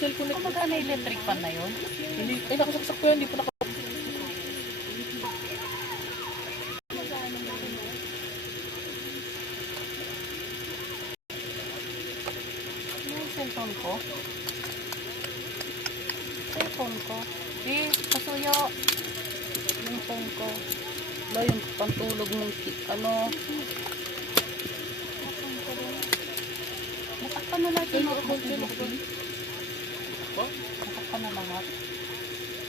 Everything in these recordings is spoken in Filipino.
cellphone na. Kumbaga na electric fan na yun? Hindi, ay nakasaksak ko yan, hindi pa naka... Yung cellphone ko? Cellphone ko? Pasuyo. Yung phone ko. Wala yung pantulog mong ano. Natakpan na lahat yung notebook ni Luffy. Natakpan na lahat.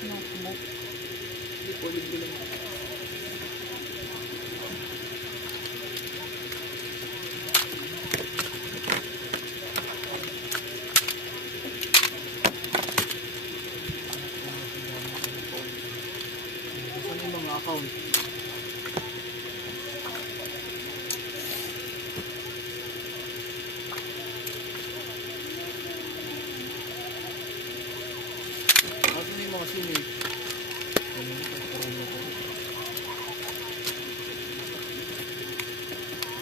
Notebook. Hindi po, libre lang. Saan yung mga account? Saan yung mga simate?